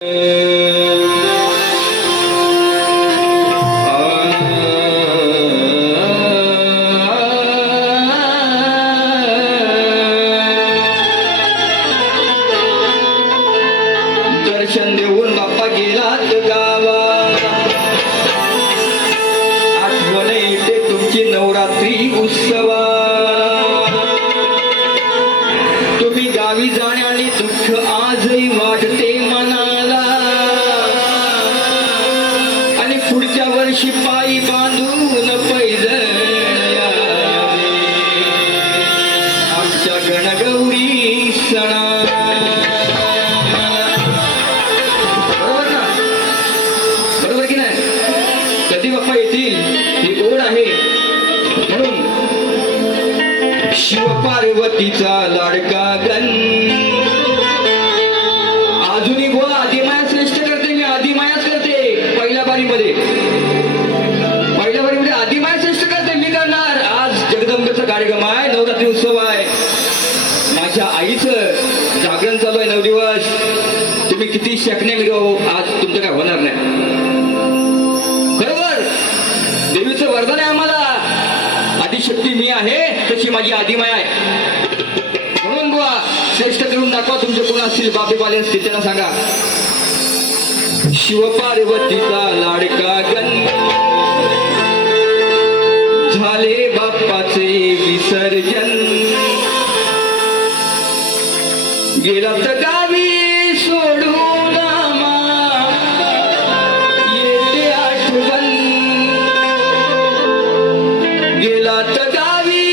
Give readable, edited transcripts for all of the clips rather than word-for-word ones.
दर्शन देऊन बाप्पा गेलात गावा, आठवण येते तुमची नवरात्री उत्सवा. तुम्ही गावी जाणे आणि दुःख आजही वाटते मनाला, आणि पुढच्या वर्षी पायी बांधून पैदल यावे आमच्या गणगौरी सणा. बरोबर ना? बरोबर की नाही? कधी बाप्पा येतील ही ओढ आहे. म्हणून शिव पार्वतीचा लाडका गण अजूनही गोळा आदिमाया श्रेष्ठ करते. मी आदिमायाच करते. पहिल्या बारीमध्ये आदिमाया श्रेष्ठ करते मी करणार. आज जगदंबेचा कार्यक्रम आहे, नवरात्री उत्सव आहे. माझ्या आईचं जागरण चालू आहे 9 दिवस. तुम्ही किती शकणे मिळव, आज तुमचं काय होणार नाही. बरोबर? देवीचं वरदान आहे आम्हाला. आदिशक्ती मी आहे, तशी माझी आदिमाया आहे. म्हणून बुवा श्रेष्ठ करून दाखवा. तुमचे कोण असतील, बाबेवाले असतील, त्यांना सांगा शिव पार्वतीचा लाडका गण झाले बाप्पाचे विसर्जन. गेला तर गावी सोडून येते आठवण. गेला तर गावी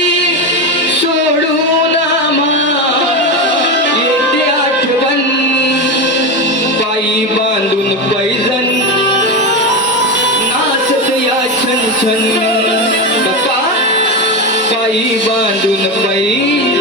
सोडून येते आठवण. पायी बांधून पैजण नाचत या छन छन. बाप्पा पायी बांधून पैजण